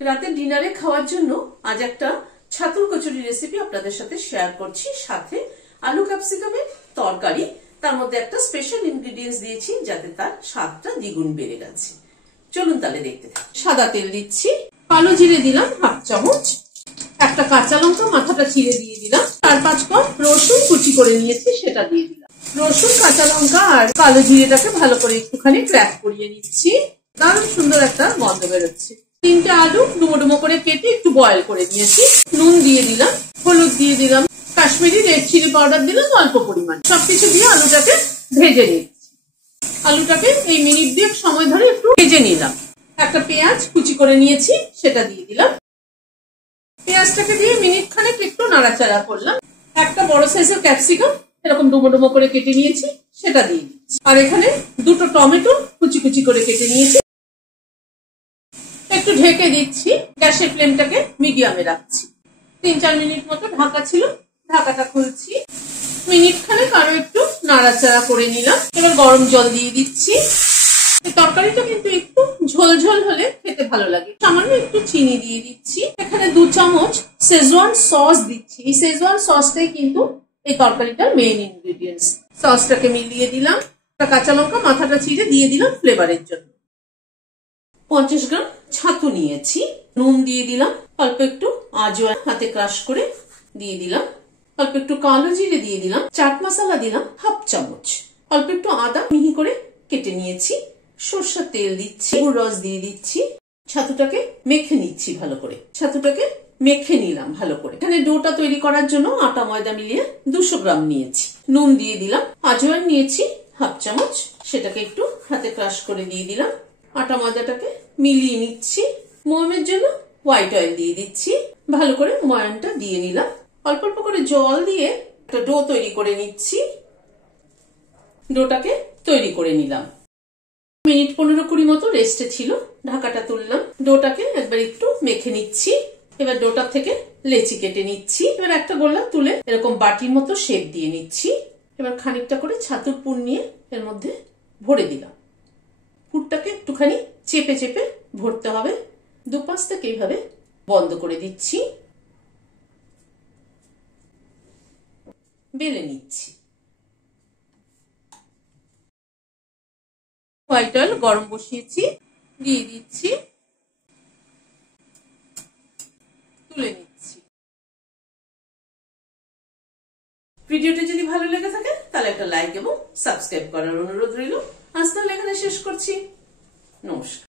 রাতে ডিনারে খাওয়ার জন্য আজ একটা ছাতুর কচুরি রেসিপি আপনাদের সাথে শেয়ার করছি। সাথে আলু ক্যাপসিকামের তরকারি, তার মধ্যে একটা স্পেশাল ইনগ্রেডিয়েন্টস দিয়েছি যাতে তার স্বাদটা দ্বিগুণ বেড়ে গেছে। চলুন তাহলে দেখতে থাকি। সাদা তেল দিচ্ছি, কালো জিরে দিলাম হাফ চামচ, একটা কাঁচা লঙ্কা মাথাটা চিড়ে দিয়ে দিলাম, 4-5 কোয়া রসুন কুচি করে নিয়েছি সেটা দিয়ে দিলাম। রসুন, কাঁচা লঙ্কা আর কালো জিরেটাকে ভালো করে একটুখানি ক্র্যাক করিয়ে নিচ্ছি। দারুণ সুন্দর একটা গন্ধ বেরোচ্ছে। 3টে আলু ডুমো ডুমো করে কেটে একটু বয়েল করে নিয়েছি। নুন দিয়ে দিলাম, হলুদ দিয়ে দিলাম, কাশ্মীরি রেড চিলি পাউডার দিলাম অল্প পরিমাণ। সবকিছু দিয়ে আলুটাকে ভেজে নিচ্ছি। আলুটাকে এই মিনিট 2 সময় ধরে একটু ভেজে নিলাম। একটা পেঁয়াজ কুচি করে নিয়েছি সেটা দিয়ে দিলাম। পেঁয়াজটাকে দিয়ে মিনিট খানেক একটু নাড়াচাড়া করলাম। একটা বড় সাইজের ক্যাপসিকাম এরকম ডুমো ডুমো করে কেটে নিয়েছি সেটা দিয়ে দিচ্ছি। আর এখানে 2টো টমেটো কুচি কুচি করে কেটে নিয়েছি। একটু ঢেকে দিচ্ছি, গ্যাসের ফ্লেমটাকে মিডিয়ামে রাখছি। 3-4 মিনিট মতো ঢাকা ছিল, ঢাকাটা খুলছি। মিনিট খানেক আরো একটু নাড়াচাড়া করে নিলাম। এবার গরম জল দিয়ে দিচ্ছি। এই তরকারিটা কিন্তু একটু ঝোল ঝোল হলে খেতে ভালো লাগে। সামান্য একটু চিনি দিয়ে দিচ্ছি। এখানে 2 চামচ শেজওয়ান সস দিচ্ছি। এই শেজওয়ান সসটাই কিন্তু এই তরকারিটার মেইন ইনগ্রেডিয়েন্টস। সসটাকে মিলিয়ে দিলাম। একটা কাঁচা লঙ্কা মাথাটা চিড়ে দিয়ে দিলাম ফ্লেভারের জন্য। 50 গ্রাম ছাতু নিয়েছি, নুন দিয়ে দিলাম, অল্প একটু আজওয়াইন হাতে ক্রাশ করে দিয়ে দিলাম, অল্প একটু কালো জিরে দিয়ে দিলাম, চাট মশলা দিলাম হাফ চামচ, অল্প একটু আদা মিহি করে কেটে নিয়েছি, সরষের তেল দিচ্ছি, লেবুর রস দিয়ে দিচ্ছি। ছাতুটাকে মেখে নিচ্ছি ভালো করে। ছাতুটাকে মেখে নিলাম ভালো করে। এখানে ডোটা তৈরি করার জন্য আটা ময়দা মিলিয়ে 200 গ্রাম নিয়েছি। নুন দিয়ে দিলাম, আজওয়াইন নিয়েছি হাফ চামচ, সেটাকে একটু হাতে ক্রাশ করে দিয়ে দিলাম। আটা ময়দাটাকে মিলিয়ে নিচ্ছি। ময়মের জন্য হোয়াইট অয়েল দিয়ে দিচ্ছি। ভালো করে ময়নটা দিয়ে নিলাম। অল্প অল্প করে জল দিয়ে একটা ডো তৈরি করে নিচ্ছি। ডোটাকে তৈরি করে নিলাম। মিনিট 15-20 মতো রেস্টে ছিল, ঢাকাটা তুললাম। ডোটাকে একবার একটু মেখে নিচ্ছি। এবার ডোটার থেকে লেচি কেটে নিচ্ছি। এবার একটা গোলা তুলে এরকম বাটির মতো শেপ দিয়ে নিচ্ছি। এবার খানিকটা করে ছাতুর পুর নিয়ে এর মধ্যে ভরে দিলাম। পুরটাকে একটুখানি চেপে চেপে ভরতে হবে। 2 পাশ থেকে এইভাবে বন্ধ করে দিচ্ছি, বেলে নিচ্ছি। হোয়াইট অয়েল গরম বসিয়েছি, দিয়ে দিচ্ছি, তুলে নিচ্ছি। ভিডিওটা যদি ভালো লেগে থাকে তাহলে একটা লাইক এবং সাবস্ক্রাইব করার অনুরোধ রইল। আজ তাহলে এখানে শেষ করছি। নমস্কার।